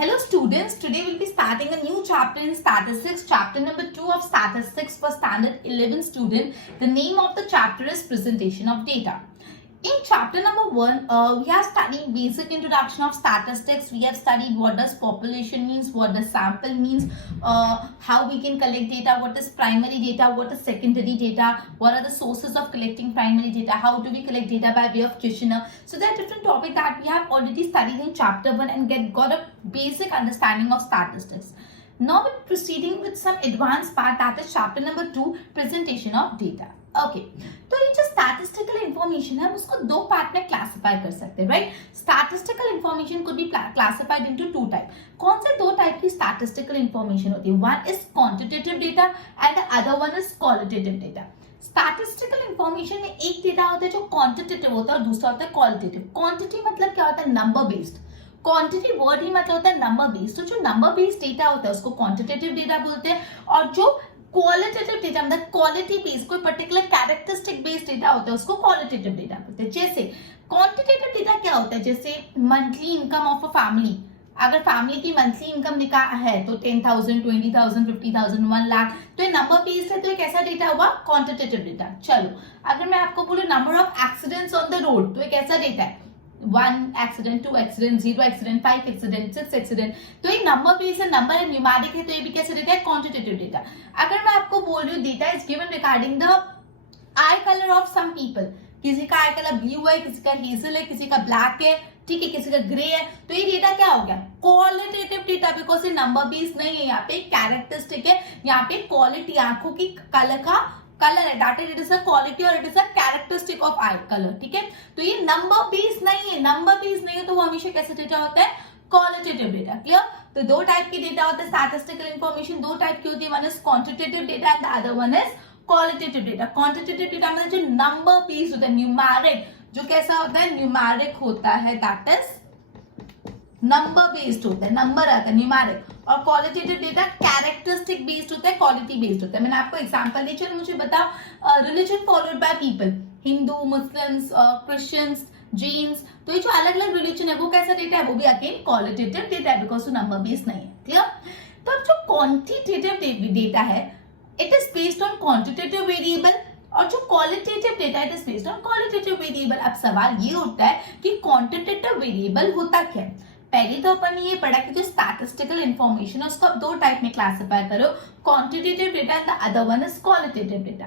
Hello students, today we'll be starting a new chapter in statistics, chapter number 2 of statistics for standard 11 student. The name of the chapter is presentation of data. In chapter number 1, we have studied basic introduction of statistics. We have studied what does population means, what does sample means, how we can collect data, what is primary data, what is secondary data, what are the sources of collecting primary data, how do we collect data by way of questionnaire. So there are different topics that we have already studied in chapter 1 and got a basic understanding of statistics. Now we're proceeding with some advanced part, that is chapter number 2, presentation of data. Okay तो ये जो statistical information है उसको दो part में classify कर सकते हैं, right. Statistical information could be classified into two type. कौन से दो टाइप की स्टैटिस्टिकल इंफॉर्मेशन होती है? One is quantitative data and the other one is qualitative data. Statistical information में एक डेटा होता है जो क्वांटिटेटिव होता है और दूसरा होता है क्वालिटेटिव. क्वांटिटी मतलब क्या होता है? Number based. क्वांटिटी वर्ड ही मतलब होता है नंबर बेस्ड. तो जो नंबर बेस्ड डेटा होता है उसको क्वांटिटेटिव डेटा बोलते हैं, और जो क्वालिटेटिव डेटा मतलब क्वालिटी बेस्ड कोई पर्टिकुलर कैरेक्टरिस्टिक बेस्ड डेटा होता है उसको क्वालिटेटिव डेटा बोलते हैं. जैसे क्वांटिटेटिव डेटा क्या होता है? जैसे monthly income of a family. अगर फैमिली की मंथली इनकम निकाह है तो 10,000, 20,000, 50,000, 1 लाख, तो ये नंबर बेस्ड है, तो ये कैसा डेटा हुआ? Quantitative data. चलो अगर मैं आपको बोलूं number of accidents on the road, तो ये कैसा डेटा है? 1 accident, 2 accident, 0 accident, 5 accident, 6 accident. तो ये नंबर बेस्ड है, नंबर है, न्यूमेरिक है, तो ये भी कैसे डेटा है? Quantitative data. अगर मैं आपको बोल रही हूँ data is given regarding the eye colour of some people, किसी का आई कलर ब्लू है, किसी का हेजल है, किसी का ब्लैक है, ठीक है, किसी का ग्रे है, तो ये डेटा क्या हो गया? क्वालिटेटिव डेटा, बिकॉज ये नंबर बेस्ड नहीं है. यहाँ पे कैरेक्टरिस्टिक है, यहाँ पे क्वालिटी आंखों की कलर है, that is it is a quality और it is a characteristic of eye colour. ठीक है, तो ये नंबर बेस्ड नहीं है. नंबर बेस्ड नहीं है तो वो हमेशा कैसे डेटा होता है? Qualitative data. क्लियर? तो दो टाइप की डेटा होता है स्टैटिस्टिकल इंफॉर्मेशन. दो टाइप की होती है, one is quantitative data and the other one is qualitative data. Quantitative data मतलब जो नंबर बेस्ड होता है, न्यूमेरिक, जो कैसा होता है? न्यूमेरिक होता है, दैट इज नंबर बेस्ड होता है, नंबर आता है, न्यूमेरिक. और क्वालिटेटिव डेटा कैरेक्टरिस्टिक बेस्ड होता है, क्वालिटी बेस्ड होता है. मैंने आपको एग्जांपल दी. चलो मुझे बताओ, religion followed by people, Hindu, Muslims, Christians, Jains, तो ये जो अलग अलग रिलीजन है वो कैसा डेटा है? वो भी अगेन क्वालिटेटिव डेटा है, बिकॉज वो नंबर बेस्ड नहीं है. क्लियर? तो जो क्वांटिटेटिव डेटा है it is based on quantitative variable, और जो qualitative data it is based on qualitative variable. अब सवाल ये उठता है कि क्वांटिटेटिव वेरिएबल होता क्या है? पहले तो अपन ने ये पढ़ा कि जो स्टैटिस्टिकल इंफॉर्मेशन है उसको आप दो टाइप में क्लासिफाई करो, quantitative data and the other one is qualitative data.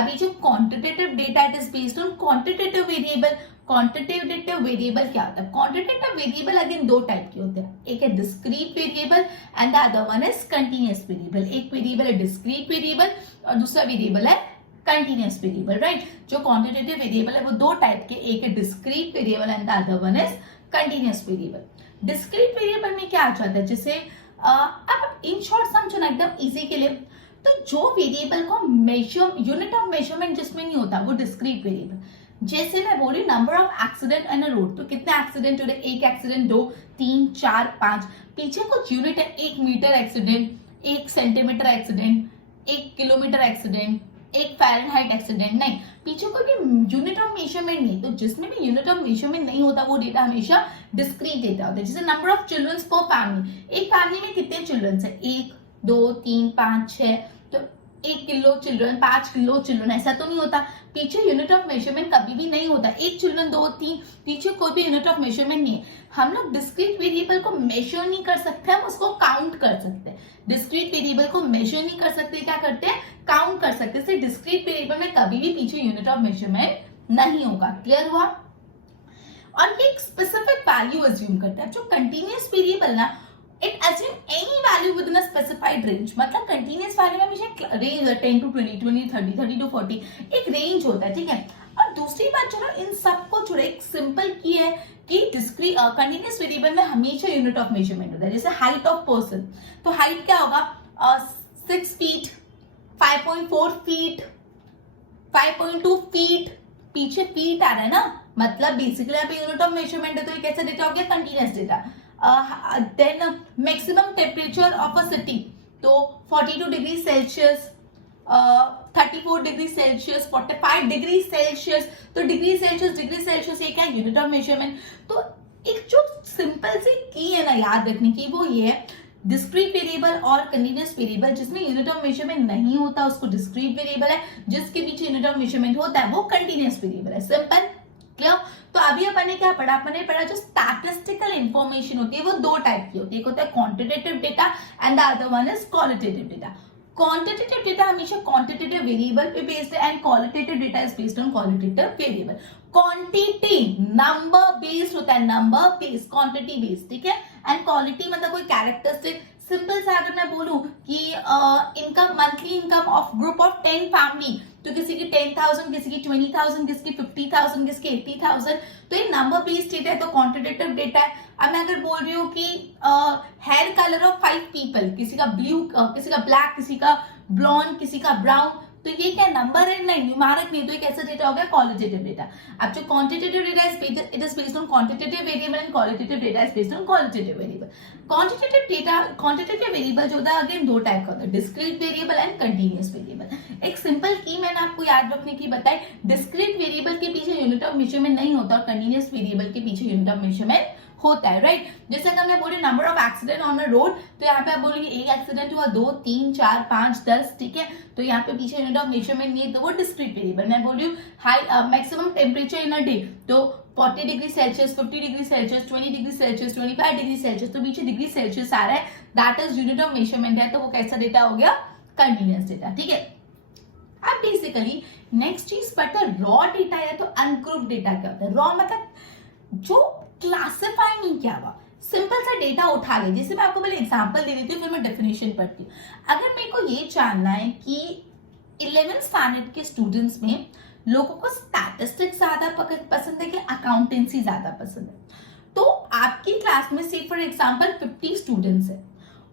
अभी जो quantitative data it is based on quantitative variable. Quantitative variable क्या होता है? क्वांटिटेटिव वेरिएबल अगेन दो टाइप के होते हैं, एक है discrete variable and the other one is continuous variable. एक वेरिएबल है डिस्क्रीट वेरिएबल और दूसरा वेरिएबल है कंटीन्यूअस वेरिएबल, राइट. जो क्वांटिटेटिव वेरिएबल है वो दो टाइप के, एक है discrete variable and the other one is continuous variable. Discrete variable में क्या आ जाता है? जैसे अब इन शॉर्ट समझो ना एकदम इजी के लिए, तो जो वेरिएबल को मेजर यूनिट ऑफ मेजरमेंट जिसमें नहीं होता वो डिस्क्रीट वेरिएबल. जैसे मैं बोली number of accident in a road, तो कितने एक्सीडेंट हो रहे? 1 एक्सीडेंट, 2, 3, 4, 5. पीछे कुछ यूनिट है, 1 metre accident, 1 centimetre accident, 1 kilometre accident, 1 Fahrenheit accident. नहीं, पीछे कोई भी यूनिट ऑफ मेजरमेंट नहीं. तो जिसमें भी यूनिट ऑफ मेजरमेंट नहीं होता वो डेटा हमेशा डिस्क्रीट डेटा होता है. जैसे नंबर ऑफ चिल्ड्रंस पर फैमिली, एक फैमिली में कितने चिल्ड्रंस है? 1, 2, 3, 5, 6. तो 1 किलो चिल्ड्रन, 5 किलो चिल्ड्रन, ऐसा तो नहीं होता. पीछे यूनिट ऑफ मेजरमेंट कभी भी नहीं होता. 1 चिल्ड्रन, 2, 3, पीछे कोई भी यूनिट ऑफ मेजरमेंट नहीं है. हम लोग डिस्क्रीट वेरिएबल को मेजर नहीं कर सकते, हम उसको काउंट कर सकते हैं. डिस्क्रीट वेरिएबल को मेजर नहीं कर सकते, क्या करते हैं? काउंट कर सकते हैं. डिस्क्रीट वेरिएबल में कभी भी पीछे यूनिट ऑफ मेजरमेंट नहीं होगा. क्लियर हुआ? और ये एक स्पेसिफिक वैल्यू अज्यूम करता है. जो कंटीन्यूअस वेरिएबल ना, it assume any value with in a specified range. मतलब कंटीन्यूअस वैल्यू में हमेशा रेंज 10 to 20, 20 30, 30 to 40, एक रेंज होता है. ठीक है. और दूसरी बात चलो इन सबको छोड़े, एक सिंपल की है कि डिस्क्रीट कंटीन्यूअस वेरिएबल में हमेशा यूनिट ऑफ मेजरमेंट होता है. जैसे हाइट ऑफ पर्सन, तो हाइट क्या होगा? 6 फीट, 5.4 फीट, 5.2 फीट. पीछे फीट आ रहा है ना, मतलब बेसिकली यहाँ पे यूनिट ऑफ मेजरमेंट है, तो ये कैसा डेटा हो गया? Continuous data. Then maximum temperature of a city, तो 42 degree Celsius, 34 degree Celsius, 45 degree Celsius. तो डिग्री सेल्सियस ये क्या? Unit of measurement. तो एक जो सिंपल सी की है ना याद रखने की वो ये है, डिस्क्रीट वेरिएबल और कंटीन्यूअस वेरिएबल जिसमें यूनिट ऑफ मेजरमेंट नहीं होता उसको डिस्क्रीट वेरिएबल है, जिसके पीछे यूनिट ऑफ मेजरमेंट होता है वो कंटीन्यूअस वेरिएबल है। Simple, clear. तो अभी अपन ने क्या पढ़ा, अपन ने पढ़ा जो स्टैटिस्टिकल इंफॉर्मेशन होती है वो दो टाइप की होती है, एक होता है quantitative data and the other one is qualitative data. Quantitative data हमेशा क्वांटिटेटिव वेरिएबल पे बेस्ड है and qualitative data is based on qualitative variable. Quantity number based होता है, नंबर बेस्ड, क्वांटिटी बेस्ड, ठीक है। एंड क्वालिटी मतलब कोई characteristic. Simple सा अगर मैं बोलूं कि income, monthly income of group of 10 family, तो किसी की 10,000, किसी की 20,000, किसी की 50,000, किसी की 80,000, तो ये नंबर बेस्ड डेटा है, तो क्वांटिटेटिव डेटा है। अब मैं अगर बोल रही हूँ कि हेयर कलर ऑफ 5 पीपल, किसी का ब्लू, किसी का ब्लैक, किसी का ब्लॉन्ड, किसी का ब्राउन, तो ये क्या नंबर है? नहीं, न्यूमेरिक नहीं, तो एक ऐसा डेटा हो गया क्वालिटेटिव डेटा। अब जो quantitative data is it is based on quantitative variable and qualitative data is based on qualitative variable. Quantitative variable जो होता है अगेन दो टाइप का होता है, discrete variable and continuous variable. एक सिंपल की मैंने आपको याद रखने की बताई, डिस्क्रीट वेरिएबल के पीछे यूनिट ऑफ मेजरमेंट नहीं होता और कंटीन्यूअस वेरिएबल के पीछे यूनिट ऑफ मेजरमेंट होता है, राइट। जैसे अगर मैं बोली number of accident on a road, तो यहाँ पे आप बोलेंगे एक एक्सीडेंट हुआ, 2, 3, 4, 5, 10, ठीक है, तो यहाँ पे पीछे यूनिट ऑफ मेजरमेंट नहीं है, तो वो डिस्क्रीट वेरिएबल। मैं बोल रही हूँ high maximum temperature in a day, तो 40 degree Celsius, 50 degree Celsius, 20 degree Celsius, 25 degree Celsius, तो पीछे डिग्री सेल्सियस आ रहा है, that is unit of measurement है, तो वो कैसा डेटा हो गया? कंटीन्यूअस डेटा, ठीक है। अब बेसिकली नेक्स्ट चीज पढ़ते हैं रॉ डेटा या तो अनग्रुप डेटा क्या होता है। रॉ मतलब जो क्लासिफाई नहीं किया हुआ, सिंपल सा डेटा उठा ले। जैसे मैं आपको पहले एग्जांपल दे देती हूँ, फिर मैं डेफिनेशन पढ़ती हूँ। अगर मेरे को ये जानना है कि 11th स्टैंडर्ड के स्टूडेंट्स में लोगों को स्टैटिस्टिक्स ज्यादा पसंद है कि अकाउंटेंसी ज्यादा पसंद है, तो आपकी क्लास में से फॉर एग्जांपल 50 स्टूडेंट्स है,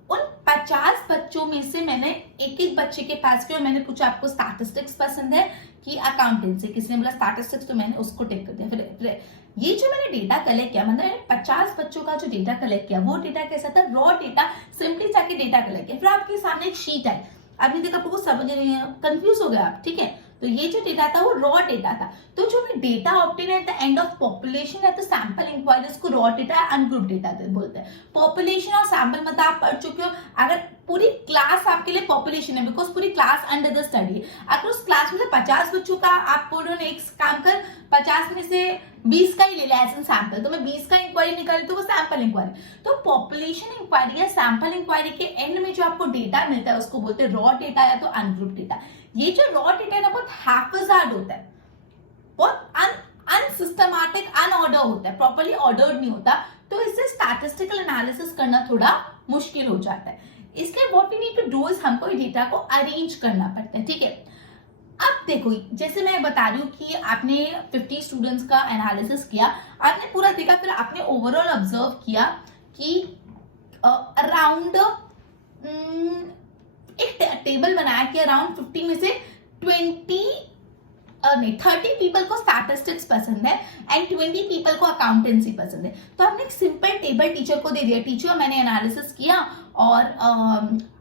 उन 50 बच्चों में से मैंने एक बच्चे के पास किया, मैंने पूछा आपको स्टैटिस्टिक्स पसंद है कि अकाउंटेंसी, किसी ने बोला स्टैटिस्टिक्स, तो मैंने उसको टेक कर दिया। फिर ये जो मैंने डेटा कलेक्ट किया, मतलब 50 बच्चों का जो डेटा कलेक्ट किया, वो डेटा कैसा था? रॉ डेटा, सिंपली जाके डेटा कलेक्ट किया। फिर आपके सामने एक शीट है, आपने देखा आपको समझ नहीं है, कंफ्यूज हो गया आप, ठीक है, तो ये जो डेटा था वो रॉ डेटा था। तो जो भी data obtain at the end of population है तो सैंपल इंक्वायरी, उसको रॉ डेटा अनग्रुप डेटा बोलते हैं। पॉपुलेशन और सैंपल मतलब आप पढ़ चुके हो, अगर पूरी क्लास आपके लिए पॉपुलेशन है, बिकॉज पूरी क्लास अंडर द स्टडी, अगर उस क्लास में से 50 बच्चों का आप बोल रहे हो एक काम कर 50 में से 20 का ही ले लिया एज एन सैंपल, तो मैं 20 का इंक्वायरी निकाली, तो वो सैंपल इंक्वायरी। तो पॉपुलेशन इंक्वायरी या सैंपल इंक्वायरी के एंड में जो आपको डेटा मिलता है उसको बोलते हैं रॉ डेटा या तो अनग्रुप डेटा। ये जो रॉ डेटा है ना बहुत हैफजार्ड होता है, बहुत अनसिस्टमैटिक, अनऑर्डर होता है, प्रॉपर्ली ऑर्डर्ड नहीं होता, तो इससे स्टैटिस्टिकल एनालिसिस करना थोड़ा मुश्किल हो जाता है। इसलिए what we need to do is हमको डेटा को अरेंज करना पड़ता है, ठीक है। अब देखो, जैसे मैं बता रही हूँ कि आपने 50 स्टूडेंट्स का एनालिसिस किया, आपने पूरा देखा, फिर आपने ओवरऑल ऑब्जर्व किया कि अराउंड एक टेबल बनाया कि अराउंड 50 में से 30 पीपल को स्टैटिस्टिक्स पसंद है एंड 20 पीपल को अकाउंटेंसी पसंद है। तो हमने एक सिंपल टेबल टीचर को दे दिया, टीचर मैंने एनालिसिस किया और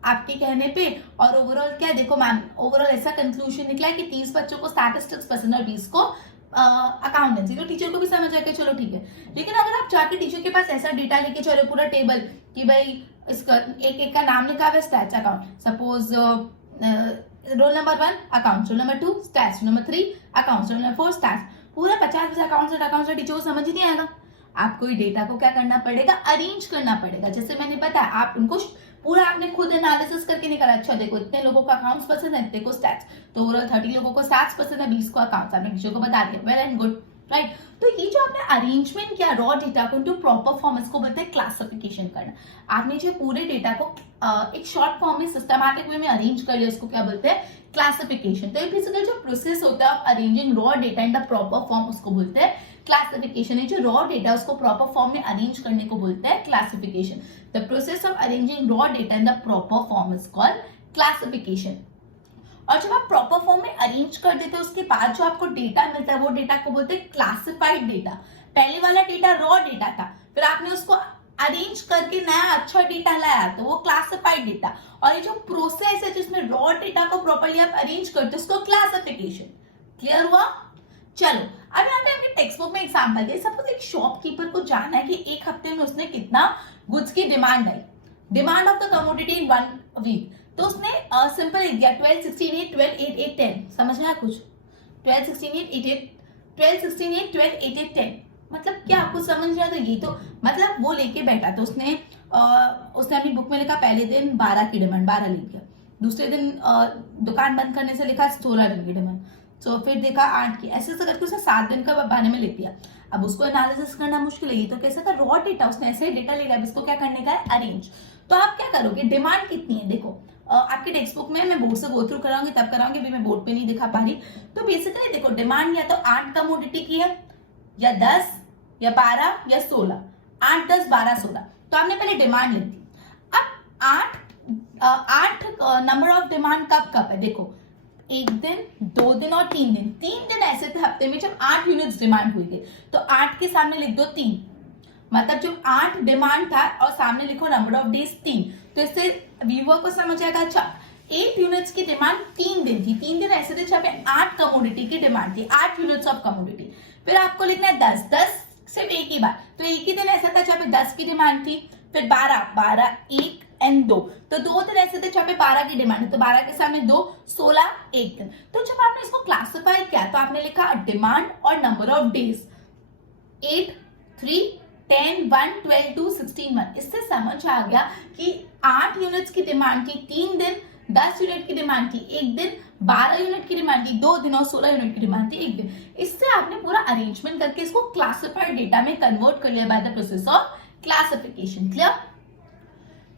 आपके कहने पे, और ओवरऑल क्या देखो मैम, ओवरऑल ऐसा कंक्लूजन निकला कि 30 बच्चों को स्टैटिस्टिक्स पसंद है और 20 को अकाउंटेंसी। तो टीचर को भी समझ आया कि चलो ठीक है। लेकिन अगर आप जाके टीचर के पास ऐसा डेटा लेके चलो पूरा टेबल कि भाई इसका एक का नाम लिखा हुआ है stats account, suppose roll number 1 accounts, roll number 2 stats, roll number 3 accounts, roll number 4 stats, पूरा 50 अकाउंट्स टीचर को समझ ही नहीं आएगा। आपको ये डेटा को क्या करना पड़ेगा? अरेंज करना पड़ेगा। जैसे मैंने बताया, आप उनको पूरा आपने खुद एनालिसिस करके निकाला, अच्छा देखो इतने लोगों को अकाउंट्स पसंद है, इतने को स्टैट्स, तो ओवरऑल 30 लोगों को स्टैट्स पसंद है, 20 को अकाउंट्स, आपने टीचर को बता दिया, वेल एंड गुड, राइट। तो ये जो आपने अरेंजमेंट किया रॉ डेटा को इनटू प्रॉपर फॉर्म, इसको बोलते हैं क्लासिफिकेशन करना। आपने जो पूरे डेटा को एक शॉर्ट फॉर्म में सिस्टमैटिक वे में अरेंज कर लिया, उसको क्या बोलते हैं? क्लासिफिकेशन। तो ये बेसिकली जो प्रोसेस होता है arranging raw data in the proper form, उसको बोलते हैं क्लासिफिकेशन। ये जो रॉ डेटा उसको प्रॉपर फॉर्म में अरेंज करने को बोलते हैं classification. The process of arranging raw data in the proper form is called classification. और जब आप प्रॉपर फॉर्म में अरेंज कर देते हैं उसके बाद जो आपको डेटा मिलता है वो डेटा को बोलते हैं क्लासिफाइड डेटा। पहले वाला डेटा रॉ डेटा था, फिर आपने उसको अरेंज करके नया अच्छा डेटा लाया तो वो क्लासिफाइड डेटा। और ये जो प्रोसेस है जिसमें रॉ डेटा को प्रॉपर्ली आप अरेंज करते हो उसको क्लासिफिकेशन। क्लियर हुआ? चलो अब यहाँ पे हमने टेक्स्ट बुक में एग्जाम्पल दिया। सपोज एक शॉपकीपर को जानना है कि एक हफ्ते में उसने कितना गुड्स की डिमांड आई, demand of the commodity in 1 week, तो उसने सिंपल लिख दिया 12, 16, 8, 12, 8, 8, 10, समझ में आया कुछ? 12, 16, 8, 8, 8, 12, 16, 8, 12, 8, 8, 10, मतलब क्या आपको समझ में आया? तो ये तो मतलब वो लेके बैठा, तो उसने अपनी बुक में लिखा पहले दिन 12 की डिमांड, 12 लिख गया, दूसरे दिन दुकान बंद करने से लिखा 16 दिन की डिमांड, तो फिर देखा 8 की, ऐसे करके उसने 7 दिन का बारे में लिख दिया। अब उसको एनालिसिस करना मुश्किल है, ये तो कैसे था रॉ डेटा, उसने ऐसे ही डेटा ले लिया, इसको क्या करने का है, अरेंज। तो आप क्या करोगे, डिमांड कितनी है देखो, आपके टेक्स्ट बुक में मैं बोर्ड से गो थ्रू कराऊंगी तब कराऊंगी, अभी मैं बोर्ड पे नहीं दिखा पा रही। तो बेसिकली देखो डिमांड या तो 8 कमोडिटी की है, या 10 या 12 या 16, 8, 10, 12, 16, तो आपने पहले डिमांड ली थी। अब 8 नंबर ऑफ डिमांड कब कब है, देखो 1 दिन, 2 दिन और 3 दिन, 3 दिन ऐसे थे हफ्ते में जब 8 यूनिट्स डिमांड हुई थी, तो 8 के सामने लिख दो 3, मतलब जब 8 डिमांड था और सामने लिखो नंबर ऑफ डेज 3, तो इससे व्यूअर को समझ आएगा अच्छा 8 यूनिट्स की डिमांड 3 दिन थी, 3 दिन ऐसे थे जहाँ पे 8 कमोडिटी की डिमांड थी, 8 यूनिट्स ऑफ कमोडिटी। फिर आपको लिखना है 10, 10 सिर्फ एक ही बार, तो एक ही दिन ऐसा था जहाँ पे 10 की डिमांड थी, फिर 12, 12, 1 एंड 2, तो 2 दिन ऐसे थे जहाँ पे 12 की डिमांड है, तो 12 के सामने 2, 16, 1 दिन। तो जब आपने इसको क्लासिफाई किया तो आपने लिखा डिमांड और नंबर ऑफ डेज 8, 3, 10, 1, 12, 2, 16, 1, इससे समझ आ गया कि 8 यूनिट्स की डिमांड थी 3 दिन, 10 यूनिट की डिमांड थी 1 दिन, 12 यूनिट की डिमांड थी 2 दिन और 16 यूनिट की डिमांड थी 1 दिन। इससे आपने पूरा अरेंजमेंट करके इसको क्लासिफाइड डेटा में कन्वर्ट कर लिया by the process of classification. Clear?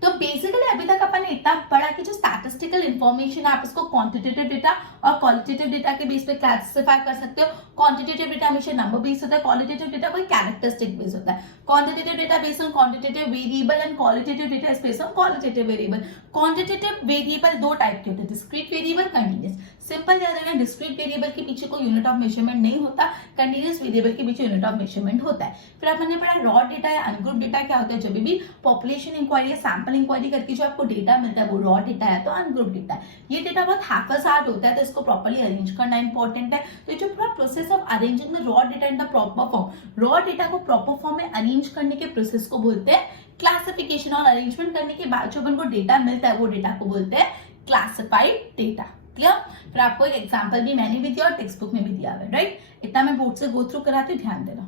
तो बेसिकली अभी तक अपन ने इतना पढ़ा कि जो स्टैटिस्टिकल इंफॉर्मेशन आप इसको क्वांटिटेटिव डेटा और क्वालिटेटिव डेटा के बेस पे क्लासिफाई कर सकते हो। क्वांटिटेटिव डेटा हमेशा नंबर बेस्ड होता है, क्वालिटेटिव डेटा कोई कैरेक्टरिस्टिक बेस्ड होता है। Quantitative data based on quantitative variable and qualitative data is based on qualitative variable. Quantitative variable दो टाइप के होते हैं, डिस्क्रीट वेरिएबल, कंटीन्यूअस। सिंपल याद रखना, डिस्क्रीट वेरिएबल के पीछे कोई यूनिट ऑफ मेजरमेंट नहीं होता, कंटीन्यूअस वेरिएबल के पीछे यूनिट ऑफ मेजरमेंट होता है। फिर आपने पढ़ा रॉ डेटा या अनग्रुप डेटा क्या होता है। जब भी पॉपुलेशन इंक्वायरी या सैंपल इंक्वायरी करके जो आपको डेटा मिलता है वो रॉ डेटा है, तो अनग्रुप डेटा है। ये डेटा बहुत हैफाजार्ड होता है, तो इसको प्रॉपर्ली अरेंज करना इंपॉर्टेंट है। तो जो पूरा process of arranging the raw data in the proper form, raw data को प्रॉपर फॉर्म में अरेंज करने के प्रोसेस को बोलते हैं क्लासिफिकेशन। और अरेंजमेंट करने के बाद जो अपन को डेटा मिलता है वो डेटा को बोलते हैं क्लासिफाइड डेटा। क्लियर? फिर आपको एक एग्जांपल भी मैंने भी दिया और टेक्स्ट बुक में भी दिया है, राइट? इतना मैं बोर्ड से गो थ्रू कराती हूँ, ध्यान देना।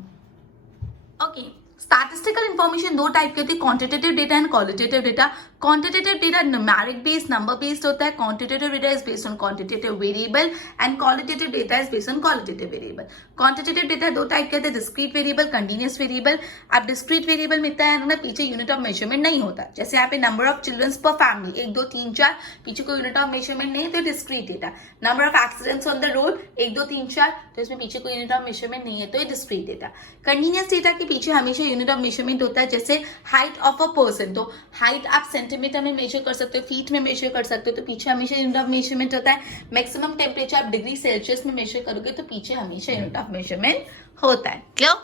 ओके, स्टैटिस्टिकल इंफॉर्मेशन दो टाइप की होती है, quantitative data and qualitative data. Quantitative data numeric based, number based होता है। Quantitative data is based on quantitative variable and qualitative data is based on qualitative variable. Quantitative data दो type के होते हैं, डिस्क्रीट वेरिएबल, कंटीन्यूअस वेरिएबल। अब discrete variable में इतना है ना, पीछे यूनिट ऑफ मेजरमेंट नहीं होता। जैसे यहाँ पे नंबर ऑफ चिल्ड्रंस पर फैमिली 1, 2, 3, 4, पीछे कोई यूनिट ऑफ मेजरमेंट नहीं है तो discrete data. Number of accidents on the road 1, 2, 3, 4, तो इसमें पीछे कोई यूनिट ऑफ मेजरमेंट नहीं है तो ये डिस्क्रीट डेटा। कंटीन्यूअस डेटा के पीछे हमेशा यूनिट ऑफ मेजरमेंट होता है। जैसे हाइट ऑफ अ पर्सन, तो हाइट आप सेंटीमीटर में मेजर कर सकते हो, फीट में मेजर कर सकते हो, तो पीछे हमेशा यूनिट ऑफ मेजरमेंट होता है। मैक्सिमम टेम्परेचर आप डिग्री सेल्सियस में मेजर करोगे तो पीछे हमेशा यूनिट ऑफ मेजरमेंट होता है। Clear?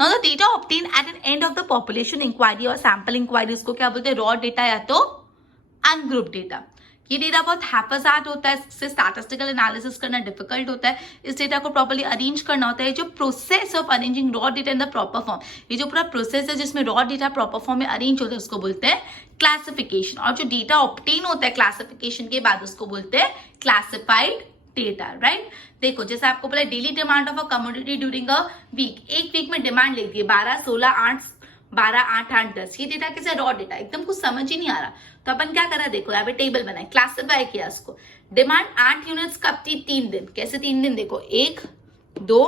Now the data obtain at an end of the population inquiry और सैंपल इंक्वायरी, उसको क्या बोलते हैं, रॉ डेटा या तो अनग्रुप डेटा। ये डेटा बहुत हैफाजार्ड होता है, इससे स्टैटिस्टिकल एनालिसिस करना डिफिकल्ट होता है। इस डेटा को प्रॉपर्ली अरेंज करना होता है। जो process of arranging raw data in the proper form, ये जो पूरा प्रोसेस है जिसमें रॉ डेटा प्रॉपर फॉर्म में अरेंज होता है उसको बोलते हैं क्लासिफिकेशन। और जो डेटा ऑब्टेन होता है क्लासिफिकेशन के बाद उसको बोलते हैं क्लासिफाइड डेटा, राइट? देखो जैसे आपको बोला daily demand of a commodity during a week, एक वीक में डिमांड लेती है 12, 16, 8, 12, 8, 8, 10। ये डेटा कैसे, रॉ डेटा, एकदम कुछ समझ ही नहीं आ रहा। तो अपन क्या करा, देखो यहाँ पे टेबल बनाए, क्लासिफाई किया उसको। डिमांड 8 यूनिट्स कब थी, 3 दिन। कैसे 3 दिन, देखो 1, 2,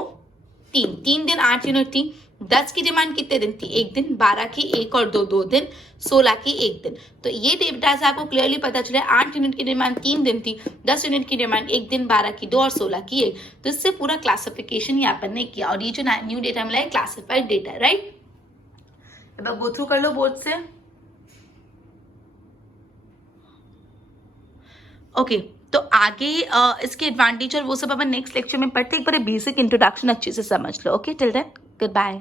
3, 3 दिन 8 यूनिट थी। 10 की डिमांड कितने दिन थी, 1 दिन। 12 की 1 और 2, 2 दिन। 16 की 1 दिन। तो ये डेटा से आपको क्लियरली पता चला 8 यूनिट की डिमांड 3 दिन थी, 10 यूनिट की डिमांड 1 दिन, 12 की 2 और 16 की 1। तो इससे पूरा क्लासिफिकेशन ये अपन ने किया और ये जो न्यू डेटा मिला है क्लासिफाइड डेटा, राइट? अब गो थ्रू कर लो बोर्ड से। ओके, तो आगे इसके एडवांटेज और वो सब अपन नेक्स्ट लेक्चर में पढ़ते, एक बार बेसिक इंट्रोडक्शन अच्छे से समझ लो। Okay, till then good bye.